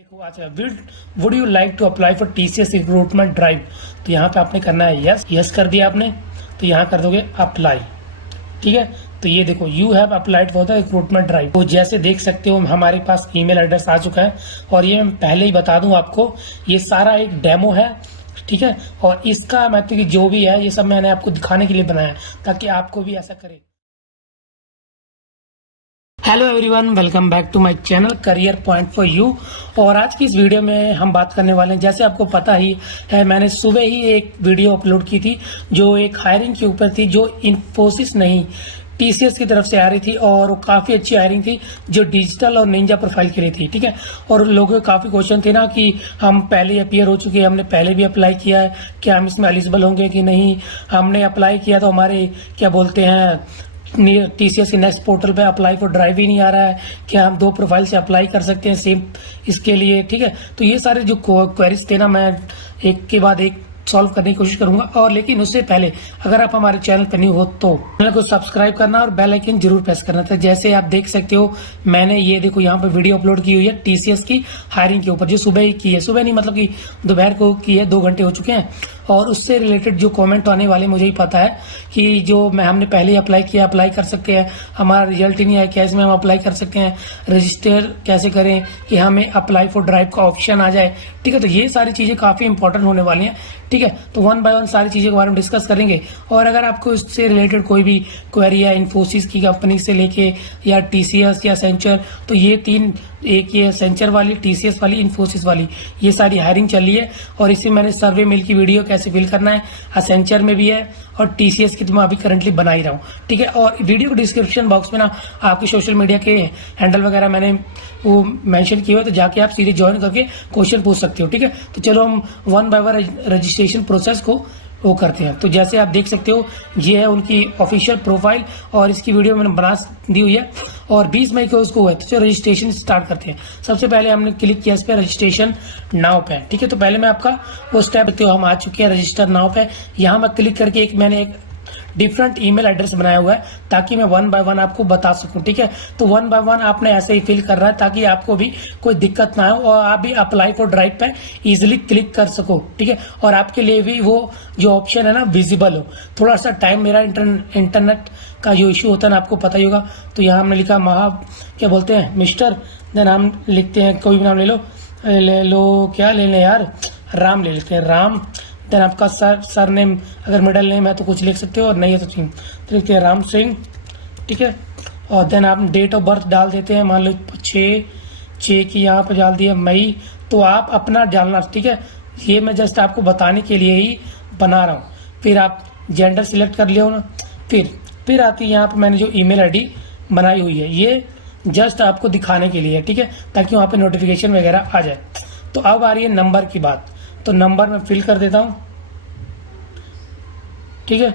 देखो अच्छा would you like to apply for TCS recruitment drive. तो यहाँ पे आपने करना है यस, यस कर दिया आपने तो यहाँ कर दोगे अप्लाई। ठीक है, तो ये देखो you have applied for the recruitment drive. तो जैसे देख सकते हो हमारे पास ईमेल एड्रेस आ चुका है और ये मैं पहले ही बता दूं आपको, ये सारा एक डेमो है। ठीक है, और इसका मतलब जो भी है ये सब मैंने आपको दिखाने के लिए बनाया ताकि आपको भी ऐसा करे। Hello everyone, welcome back to my channel career point for you. और आज की इस वीडियो में हम बात करने वाले हैं, जैसे आपको पता ही है मैंने सुबह ही एक वीडियो अपलोड की थी जो एक हायरिंग के ऊपर थी, जो इन्फोसिस नहीं टीसीएस की तरफ से आ रही थी और वो काफ़ी अच्छी हायरिंग थी जो डिजिटल और निंजा प्रोफाइल के लिए थी। ठीक है, और लोगों के काफ़ी क्वेश्चन थे ना कि हम पहले अपीयर हो चुके हैं, हमने पहले भी अप्लाई किया है, क्या हम इसमें एलिजिबल होंगे कि नहीं। हमने अप्लाई किया तो हमारे क्या बोलते हैं टीसीएस के नेक्स्ट पोर्टल पे अप्लाई फॉर ड्राइव ही नहीं आ रहा है, क्या हम दो प्रोफाइल से अप्लाई कर सकते हैं सेम इसके लिए। ठीक है, तो ये सारे जो क्वेरीज थे ना मैं एक के बाद एक सॉल्व करने की कोशिश करूंगा। और लेकिन उससे पहले अगर आप हमारे चैनल पर न्यू हो तो चैनल को सब्सक्राइब करना और बेल आइकन जरूर प्रेस करना था। जैसे आप देख सकते हो मैंने ये देखो यहाँ पे वीडियो अपलोड की हुई है टीसीएस की हायरिंग के ऊपर, जो सुबह ही की है, सुबह नहीं मतलब कि दोपहर को की है, 2 घंटे हो चुके हैं। और उससे रिलेटेड जो कमेंट आने वाले मुझे ही पता है कि जो हमने पहले अप्लाई किया, अप्लाई कर सकते हैं, हमारा रिजल्ट ही नहीं आया, क्या इसमें हम अप्लाई कर सकते हैं, रजिस्टर कैसे करें कि हमें अप्लाई फॉर ड्राइव का ऑप्शन आ जाए। ठीक है, तो ये सारी चीज़ें काफ़ी इंपॉर्टेंट होने वाली हैं। ठीक है, तो वन बाय वन सारी चीज़ों के बारे में डिस्कस करेंगे। और अगर आपको इससे रिलेटेड कोई भी क्वेरी है इन्फोसिस की कंपनी से लेके या टीसीएस या सेंचर, तो ये तीन, एक ये सेंचर वाली, टीसीएस वाली, इन्फोसिस वाली, ये सारी हायरिंग चल रही है। और इससे मैंने सर्वे मेल की वीडियो कैसे फिल करना है असेंचर में भी है और टीसीएस की तो मैं अभी करंटली बना ही रहा हूँ। ठीक है, और वीडियो के डिस्क्रिप्शन बॉक्स में ना आपके सोशल मीडिया के हैंडल वगैरह मैंने वो मेंशन किए हुए, तो जाके आप सीधे ज्वाइन करके क्वेश्चन पूछ सकते हो। ठीक है, तो चलो हम one by one registration process को वो करते हैं। तो जैसे आप देख सकते हो ये है उनकी ऑफिशियल प्रोफाइल और इसकी वीडियो मैंने बना दी हुई है और 20 मई को उसको हुआ है। तो रजिस्ट्रेशन स्टार्ट करते हैं। सबसे पहले हमने क्लिक किया इस पर रजिस्ट्रेशन नाउ पे। ठीक है, तो पहले मैं आपका वो स्टेप देखते हो, हम आ चुके हैं रजिस्टर नाउ पे। यहाँ मैं क्लिक करके मैंने एक डिफरेंट ईमेल एड्रेस बनाया हुआ है ताकि मैं वन बाय वन आपको बता सकूं। ठीक है, तो वन बाय वन आपने ऐसे ही फिल करना है ताकि आपको भी कोई दिक्कत ना हो और आप भी अप्लाई फॉर ड्राइव पे इजीली क्लिक कर सको। ठीक है, और आपके लिए भी वो जो ऑप्शन है ना विजिबल हो। थोड़ा सा टाइम मेरा इंटरनेट का जो इशू होता है ना आपको पता ही होगा। तो यहाँ हमने लिखा क्या बोलते हैं मिस्टर, देन हम लिखते हैं कोई भी नाम ले लो क्या ले लें यार, राम ले लेते हैं, राम। देन आपका सर नेम, अगर मिडल नेम है तो कुछ लिख सकते हो और नहीं है तो लिखते हैं राम सिंह। ठीक है, और देन आप डेट ऑफ बर्थ डाल देते हैं, मान लो 6 की यहाँ पे डाल दिया मई। तो आप अपना डालना। ठीक है, ये मैं जस्ट आपको बताने के लिए ही बना रहा हूँ। फिर आप जेंडर सिलेक्ट कर लियो ना। फिर आती है यहाँ पे मैंने जो ईमेल आईडी बनाई हुई है, ये जस्ट आपको दिखाने के लिए है। ठीक है, ताकि वहाँ पे नोटिफिकेशन वगैरह आ जाए। तो अब आ रही है नंबर की बात, तो नंबर मैं फिल कर देता हूँ। ठीक है,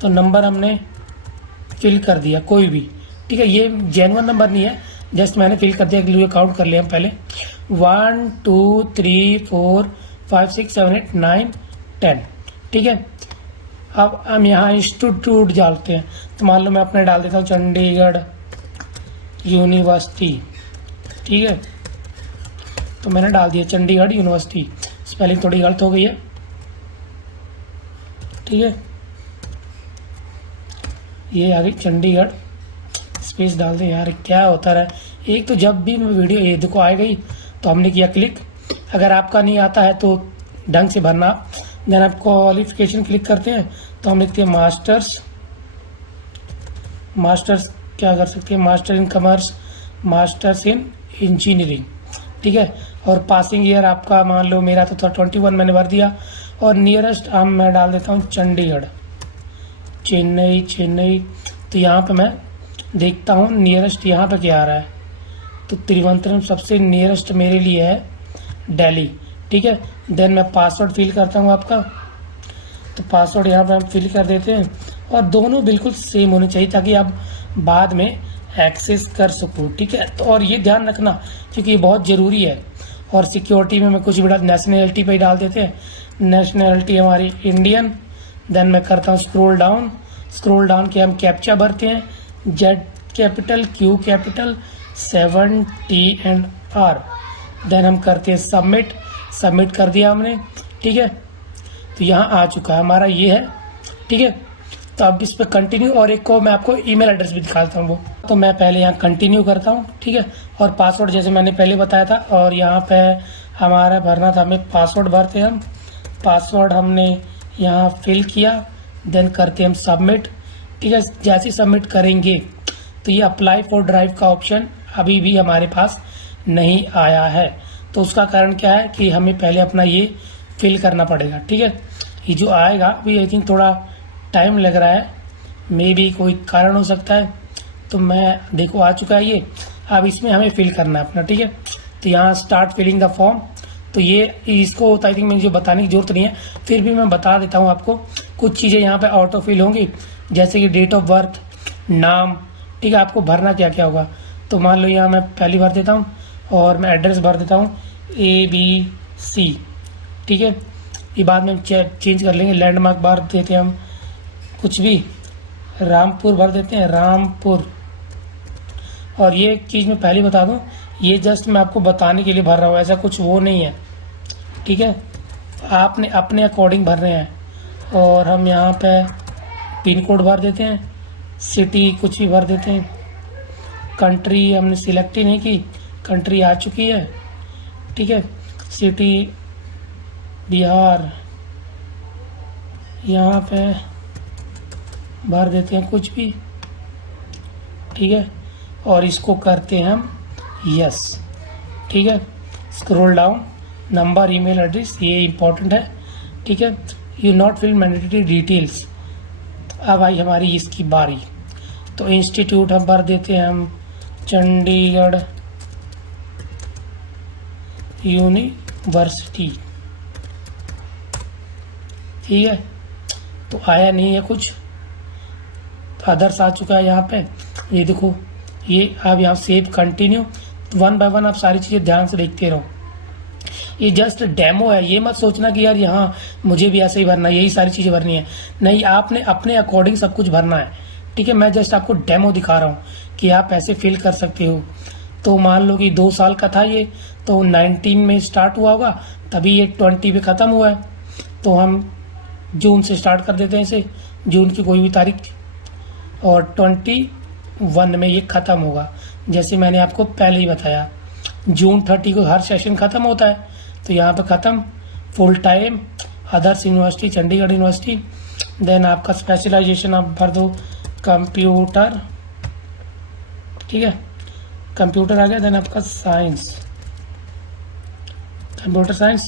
तो नंबर हमने फिल कर दिया कोई भी। ठीक है, ये जेन्युइन नंबर नहीं है, जस्ट मैंने फिल कर दिया, लिए काउंट कर लिया हम पहले 1 2 3 4 5 6 7 8 9 10। ठीक है, अब हम यहाँ इंस्टीट्यूट डालते हैं। तो मान लो मैं अपने डाल देता हूँ चंडीगढ़ यूनिवर्सिटी। ठीक है, तो मैंने डाल दिया चंडीगढ़ यूनिवर्सिटी, स्पेलिंग थोड़ी गलत हो गई है। ठीक है, ये आ गई चंडीगढ़, स्पेस डाल दें यार, क्या होता रहा। एक तो जब भी मैं वीडियो ये देखो आ गई तो हमने किया क्लिक। अगर आपका नहीं आता है तो ढंग से भरना। देन आप क्वालिफिकेशन क्लिक करते हैं तो हम लिखते हैं मास्टर्स क्या कर सकते हैं, master in commerce, masters in engineering. ठीक है, और पासिंग ईयर आपका मान लो मेरा तो था 21 मैंने भर दिया। और नियरेस्ट मैं डाल देता हूँ चंडीगढ़, चेन्नई। तो यहाँ पे मैं देखता हूँ नियरेस्ट यहाँ पे क्या आ रहा है, तो त्रिवेंद्रम सबसे नियरेस्ट मेरे लिए है दिल्ली। ठीक है, देन मैं पासवर्ड फिल करता हूँ आपका। तो पासवर्ड यहाँ पे हम फिल कर देते हैं और दोनों बिल्कुल सेम होने चाहिए ताकि आप बाद में एक्सेस कर सकूँ। ठीक है, तो और ये ध्यान रखना क्योंकि ये बहुत ज़रूरी है। और सिक्योरिटी में मैं कुछ भी नेशनलिटी पे ही डाल देते हैं, नेशनलिटी हमारी इंडियन। देन मैं करता हूँ स्क्रॉल डाउन के हम कैप्चा भरते हैं, Z capital Q capital 7 T and R। Then हम करते हैं सबमिट। सबमिट कर दिया हमने, ठीक है। तो यहाँ आ चुका है हमारा, ये है, ठीक है। तो अब इस पर कंटिन्यू, और एक को मैं आपको ईमेल एड्रेस भी दिखाता हूँ वो। तो मैं पहले यहाँ कंटिन्यू करता हूँ, ठीक है। और पासवर्ड जैसे मैंने पहले बताया था, और यहाँ पे हमारा भरना था, हमें पासवर्ड भरते हम। पासवर्ड हमने यहाँ फिल किया, देन करते हम सबमिट, ठीक है। जैसे सबमिट करेंगे तो ये अप्लाई फॉर ड्राइव का ऑप्शन अभी भी हमारे पास नहीं आया है। तो उसका कारण क्या है कि हमें पहले अपना ये फिल करना पड़ेगा, ठीक है। ये जो आएगा अभी आई थिंक थोड़ा टाइम लग रहा है, मे बी कोई कारण हो सकता है। तो मैं देखो आ चुका है ये, अब इसमें हमें फिल करना है अपना, ठीक है। तो यहाँ स्टार्ट फिलिंग द फॉर्म। तो ये इसको आई थिंक मुझे बताने की जरूरत नहीं है, फिर भी मैं बता देता हूँ आपको। कुछ चीज़ें यहाँ पे ऑटो फिल होंगी, जैसे कि डेट ऑफ बर्थ, नाम, ठीक है। आपको भरना क्या क्या होगा, तो मान लो यहाँ मैं पहली भर देता हूँ, और मैं एड्रेस भर देता हूँ ABC, ठीक है। ये बाद में हम चेंज कर लेंगे। लैंडमार्क भर देते हैं हम कुछ भी, रामपुर भर देते हैं, रामपुर। और ये चीज़ मैं पहले बता दूं, ये जस्ट मैं आपको बताने के लिए भर रहा हूँ, ऐसा कुछ वो नहीं है, ठीक है। आपने अपने अकॉर्डिंग भर रहे हैं। और हम यहाँ पे पिन कोड भर देते हैं, सिटी कुछ भी भर देते हैं। कंट्री हमने सिलेक्ट ही नहीं की, कंट्री आ चुकी है, ठीक है। सिटी बिहार, यहाँ पे भर देते हैं कुछ भी, ठीक है। और इसको करते हैं हम यस, ठीक है। Scroll down, number, email address, ये इम्पोर्टेंट है, ठीक है। You not fill mandatory details. अब आई हमारी इसकी बारी। तो इंस्टीट्यूट हम भर देते हैं हम चंडीगढ़ यूनिवर्सिटी, ठीक है। तो आया नहीं है कुछ, अदर्स आ चुका है यहाँ पे, ये देखो। ये आप यहाँ save continue, one by one आप सारी चीज़ें ध्यान से देखते रहो। ये जस्ट डेमो है, ये मत सोचना कि यार यहाँ मुझे भी ऐसे ही भरना है, यही सारी चीज़ें भरनी है। नहीं, आपने अपने अकॉर्डिंग सब कुछ भरना है, ठीक है। मैं जस्ट आपको डेमो दिखा रहा हूँ कि आप ऐसे फिल कर सकते हो। तो मान लो कि 2 साल का था ये, तो 19 में स्टार्ट हुआ होगा, तभी ये 20 पे ख़त्म हुआ है। तो हम जून से स्टार्ट कर देते हैं इसे, जून की कोई भी तारीख, और 21 में ये ख़त्म होगा। जैसे मैंने आपको पहले ही बताया, जून 30 को हर सेशन ख़त्म होता है। तो यहाँ पे ख़त्म, full time, others university, Chandigarh university. Then आपका स्पेशलाइजेशन आप भर दो कंप्यूटर, ठीक है। कंप्यूटर आ गया। देन आपका साइंस, कंप्यूटर साइंस।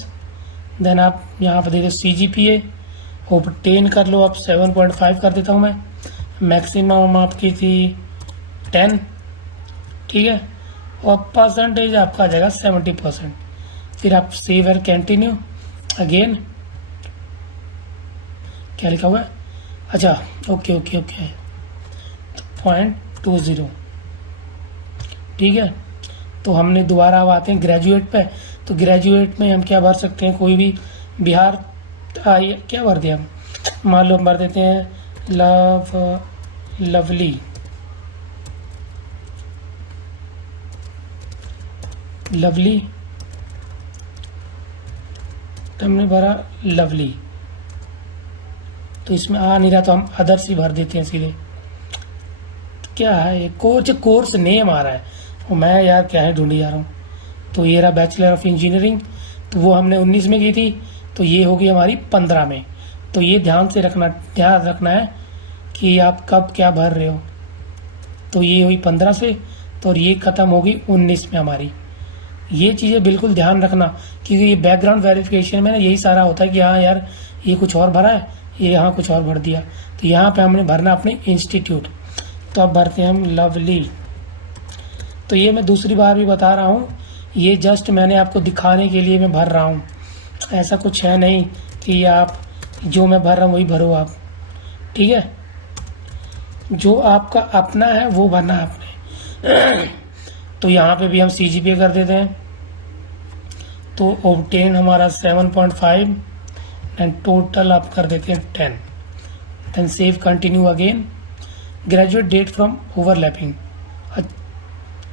देन आप यहाँ पर दे दो CGPA, होप 10 कर लो आप, 7.5 कर देता हूँ मैं। मैक्सिमम आपकी थी 10, ठीक है। और परसेंटेज आपका आ जाएगा 70%। फिर आप सेव और कंटिन्यू अगेन। क्या लिखा हुआ है, अच्छा ओके ओके ओके, 0.20, ठीक है। तो हमने दोबारा अब आते हैं ग्रेजुएट पे। तो ग्रेजुएट में हम क्या भर सकते हैं, कोई भी बिहार क्या भर दिया हम, मान लो हम भर देते हैं लवली, लवली। तो हमने भरा लवली, तो इसमें आ नहीं रहा, तो हम अदर्स ही भर देते हैं सीधे। क्या है ये, कोर्स नेम आ रहा है, और मैं यार क्या है ढूंढी जा रहा हूँ। तो ये रहा बैचलर ऑफ इंजीनियरिंग, तो वो हमने 19 में की थी, तो ये होगी हमारी 15 में। तो ये ध्यान रखना है कि आप कब क्या भर रहे हो। तो ये हुई 15 से, तो ये ख़त्म होगी 19 में हमारी। ये चीज़ें बिल्कुल ध्यान रखना, क्योंकि ये बैकग्राउंड वेरिफिकेशन में ना यही सारा होता है कि हाँ यार ये कुछ और भरा है, ये यहाँ कुछ और भर दिया। तो यहाँ पे हमने भरना अपने इंस्टीट्यूट। तो अब भरते हैं हम लवली। तो ये मैं दूसरी बार भी बता रहा हूँ, ये जस्ट मैंने आपको दिखाने के लिए मैं भर रहा हूँ, ऐसा कुछ है नहीं कि आप जो मैं भर रहा हूँ वही भरो आप, ठीक है। जो आपका अपना है वो भरना है आपने। तो यहाँ पे भी हम CGPA कर देते हैं। तो ऑब्टेन हमारा 7.5 एंड टोटल आप कर देते हैं 10। Then save continue again. Graduate date from overlapping,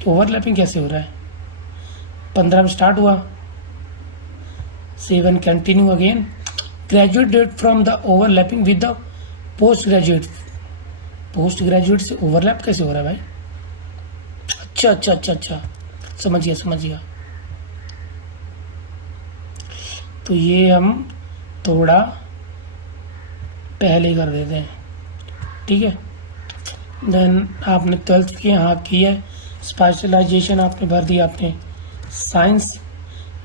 overlapping कैसे हो रहा है, 15 में स्टार्ट हुआ, save and continue again. Graduate date from the overlapping with the post graduate. Post graduate से ओवरलैप कैसे हो रहा है भाई? अच्छा अच्छा अच्छा अच्छा, समझ गया। तो ये हम थोड़ा पहले कर देते हैं, ठीक है। देन आपने 12th किया, हाँ किया है। स्पेशलाइजेशन आपने भर दिया, आपने साइंस।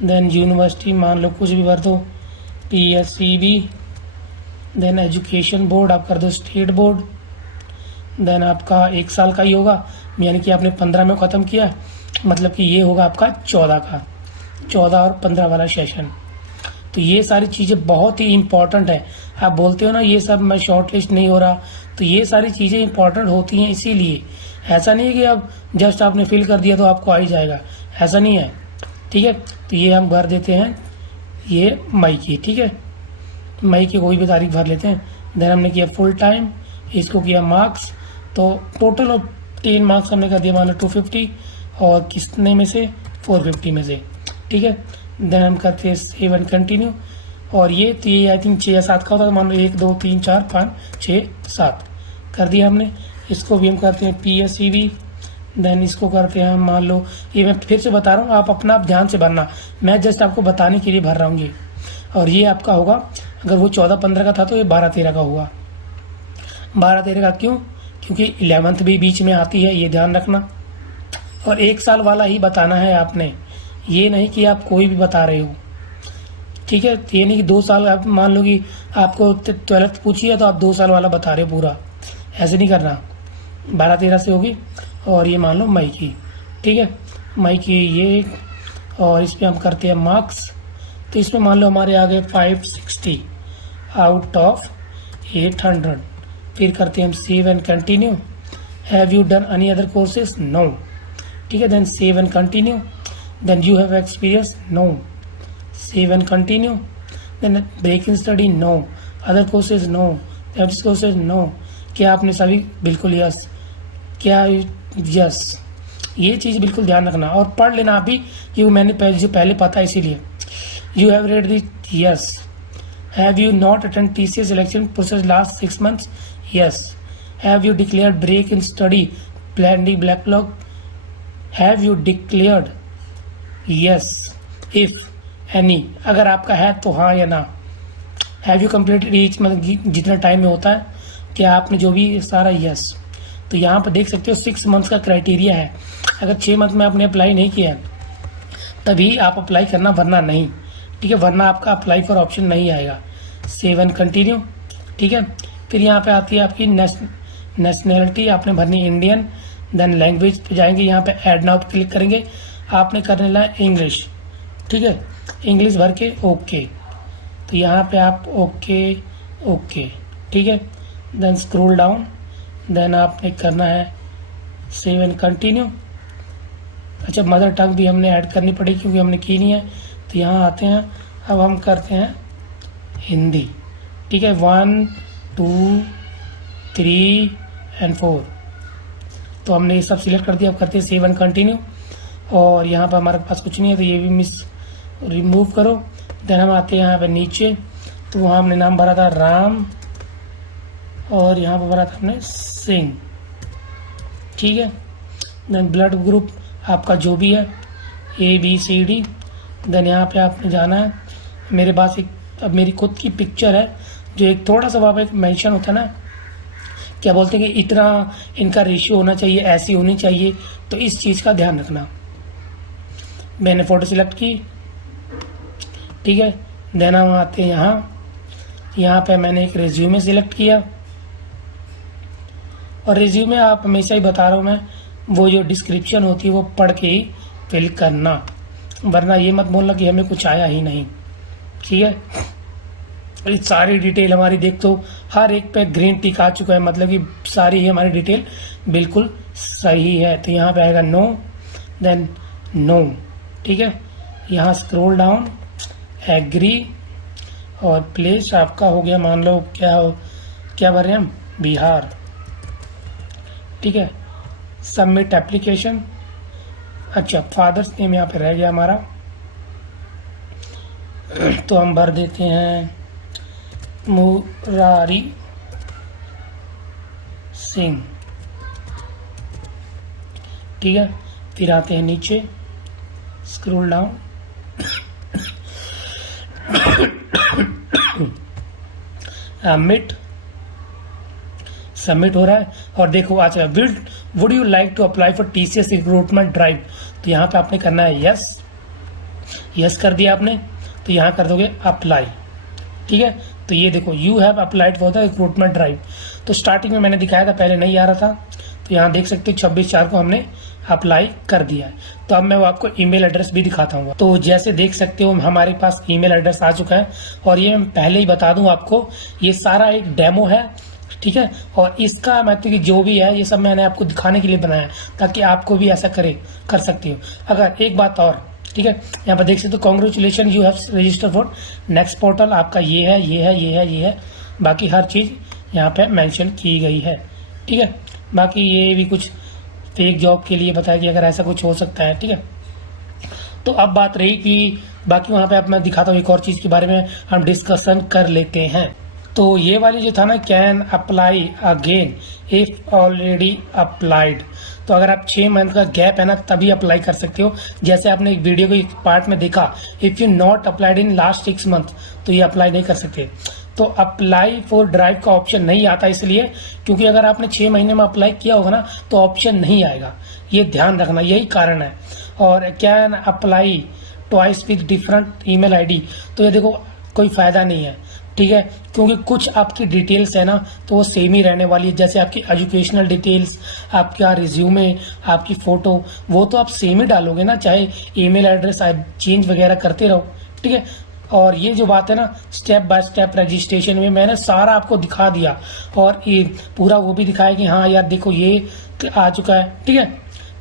देन यूनिवर्सिटी मान लो कुछ भी भर दो, PSCB। देन एजुकेशन बोर्ड आप कर दो स्टेट बोर्ड। देन आपका 1 साल का ही होगा, यानी कि आपने 15 में ख़त्म किया, मतलब कि ये होगा आपका 14 का, 14 और 15 वाला सेशन। तो ये सारी चीज़ें बहुत ही इम्पॉर्टेंट है। आप बोलते हो ना ये सब मैं शॉर्ट लिस्ट नहीं हो रहा, तो ये सारी चीज़ें इंपॉर्टेंट होती हैं। इसीलिए ऐसा नहीं है कि अब जस्ट आपने फिल कर दिया तो आपको आ ही जाएगा, ऐसा नहीं है, ठीक है। तो ये हम भर देते हैं, ये मई की, ठीक है। मई की कोई भी तारीख भर लेते हैं। देन हमने किया फुल टाइम, इसको किया मार्क्स, तो टोटल ऑफ 3 मार्क्स हमने कर दिया मान लो 250, और कितने में से 450 में से, ठीक है। देन हम करते हैं सेव एंड कंटिन्यू। और ये तो ये आई थिंक 6 या 7 का होता है, मान लो 1 2 3 4 5 6 7 कर दिया हमने। इसको भी हम करते हैं PSCB। देन इसको करते हैं हम मान लो, ये मैं फिर से बता रहा हूँ, आप अपना ध्यान से भरना, मैं जस्ट आपको बताने के लिए भर रहा हूँ ये। और ये आपका होगा, अगर वो 14-15 का था तो ये 12-13 का होगा। 12-13 का क्यों? क्योंकि 11th भी बीच में आती है, ये ध्यान रखना। और 1 साल वाला ही बताना है आपने, ये नहीं कि आप कोई भी बता रहे हो, ठीक है। ये नहीं कि 2 साल, आप मान लो कि आपको 12th पूछी है तो आप 2 साल वाला बता रहे हो पूरा, ऐसे नहीं करना। 12-13 से होगी। और ये मान लो मई की, ठीक है, मई की ये। और इस पर हम करते हैं मार्क्स, तो इसमें मान लो हमारे आ गए 560 आउट ऑफ 800। फिर करते हैं हम save and continue. Have you done any other courses? No, ठीक है। Then save and continue. Then you have experience? No, save and continue. Then break in study? No, other courses? No, apps courses? No. क्या आपने सभी? बिल्कुल yes. क्या? Yes. ये चीज़ बिल्कुल ध्यान रखना और पढ़ लेना आप भी, क्योंकि मैंने जो पहले पता है इसीलिए। You have read this? Yes. Have you not attend TCS selection process last 6 months? Yes. Have you declared break in study planning backlog? Have you declared? Yes. If any, अगर आपका है तो हाँ या ना। हैव यू कम्प्लीटेड ईच, मतलब जितना time में होता है, क्या आपने जो भी सारा? यस। तो यहाँ पर देख सकते हो 6 months का क्राइटेरिया है। अगर 6 month में आपने अप्लाई नहीं किया तभी आप अप्लाई करना, वरना नहीं, ठीक है। वरना आपका अप्लाई फॉर ऑप्शन नहीं आएगा। सेव एंड कंटिन्यू, ठीक है। फिर यहाँ पे आती है आपकी नेशनैलिटी, आपने भरनी इंडियन। देन लैंग्वेज पे जाएंगे, यहाँ पे ऐड नाउ क्लिक करेंगे, आपने करने ला इंग्लिश, ठीक है। इंग्लिश भर के ओके, तो यहाँ पे आप ओके, ठीक है। देन स्क्रॉल डाउन, देन आपने करना है सेव एंड कंटिन्यू। अच्छा, मदर टंग भी हमने ऐड करनी पड़ी क्योंकि हमने की नहीं है, तो यहाँ आते हैं। अब हम करते हैं हिंदी, ठीक है। 1 2 3 एंड 4, तो हमने ये सब सिलेक्ट कर दिया। अब करते हैं सेव एंड कंटिन्यू। और यहाँ पर हमारे पास कुछ नहीं है, तो ये भी रिमूव करो। देन हम आते हैं यहाँ पे नीचे, तो वहाँ हमने नाम भरा था राम, और यहाँ पर भरा था हमने सिंह, ठीक है। देन ब्लड ग्रुप आपका जो भी है, ABCD। देन यहाँ पे आपने जाना है, मेरे पास एक अब मेरी खुद की पिक्चर है, जो एक थोड़ा सा वहाँ पे एक मेंशन होता है ना, क्या बोलते हैं कि इतना इनका रेशियो होना चाहिए, ऐसी होनी चाहिए, तो इस चीज़ का ध्यान रखना। मैंने फ़ोटो सिलेक्ट की, ठीक है। देन हम आते हैं यहाँ पे मैंने एक रिज्यूमे सिलेक्ट किया। और रिज्यूमे आप हमेशा ही बता रहा हूँ मैं, वो जो डिस्क्रिप्शन होती है वो पढ़ के ही फिल करना, वरना ये मत बोलना कि हमें कुछ आया ही नहीं, ठीक है। ये सारी डिटेल हमारी देख, तो हर एक पे ग्रीन टिक आ चुका है, मतलब कि सारी ही हमारी डिटेल बिल्कुल सही है। तो यहाँ पे आएगा नो, देन नो, ठीक है। यहाँ स्क्रॉल डाउन, एग्री, और प्लेस आपका हो गया मान लो क्या भर रहे हैं हम? बिहार, ठीक है। सबमिट एप्लीकेशन, अच्छा, फादर्स नेम यहाँ पे रह गया हमारा, तो हम भर देते हैं मुरारी सिंह। ठीक है, फिर आते हैं नीचे, स्क्रॉल डाउन, सबमिट हो रहा है। और देखो अच्छा, would you like to apply for TCS recruitment drive, तो यहाँ पे आपने करना है यस कर दिया आपने, तो यहाँ कर दोगे अप्लाई। ठीक है, तो ये देखो you have applied for the recruitment drive. तो स्टार्टिंग में मैंने दिखाया था, पहले नहीं आ रहा था, तो यहाँ देख सकते हो 26/4 को हमने अप्लाई कर दिया है। तो अब मैं वो आपको ईमेल एड्रेस भी दिखाता हूँ। तो जैसे देख सकते हो हमारे पास ईमेल एड्रेस आ चुका है, और ये मैं पहले ही बता दूं आपको, ये सारा एक डेमो है। ठीक है, और इसका मतलब कि जो भी है ये सब मैंने आपको दिखाने के लिए बनाया, ताकि आपको भी ऐसा कर सकती हो। अगर एक बात और, ठीक है, यहाँ पर देख सकते हो congratulation you have register for next portal, आपका ये है, बाकी हर चीज़ यहाँ पे मेंशन की गई है। ठीक है, बाकी ये भी कुछ फेक जॉब के लिए बताया कि अगर ऐसा कुछ हो सकता है। ठीक है, तो अब बात रही कि बाकी वहाँ पे अब मैं दिखाता हूँ एक और चीज़ के बारे में हम डिस्कशन कर लेते हैं। तो ये वाली जो था ना, can apply again if already applied, तो अगर आप 6 मंथ का गैप है ना तभी अप्लाई कर सकते हो। जैसे आपने एक वीडियो के एक पार्ट में देखा, if you not applied in last 6 month, तो ये अप्लाई नहीं कर सकते। तो अप्लाई फॉर ड्राइव का ऑप्शन नहीं आता, इसलिए क्योंकि अगर आपने 6 महीने में अप्लाई किया होगा ना तो ऑप्शन नहीं आएगा, ये ध्यान रखना, यही कारण है। और can apply twice with different email ID, तो ये देखो कोई फायदा नहीं है। ठीक है, क्योंकि कुछ आपकी डिटेल्स है ना तो वो सेम ही रहने वाली है। जैसे आपकी एजुकेशनल डिटेल्स, आपका रिज्यूमे, आपकी फ़ोटो, वो तो आप सेम ही डालोगे ना, चाहे ईमेल एड्रेस आप चेंज वगैरह करते रहो। ठीक है, और ये जो बात है ना स्टेप बाय स्टेप रजिस्ट्रेशन में मैंने सारा आपको दिखा दिया, और ये पूरा वो भी दिखाया कि हाँ यार देखो ये आ चुका है। ठीक है,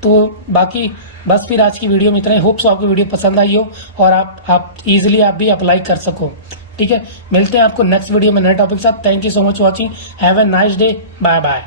तो बाकी बस फिर आज की वीडियो में इतना ही। होप सो आपको वीडियो पसंद आई हो और आप इजीली आप भी अप्लाई कर सको। ठीक है, मिलते हैं आपको नेक्स्ट वीडियो में नए टॉपिक के साथ। Thank you so much watching, have a nice day, bye bye.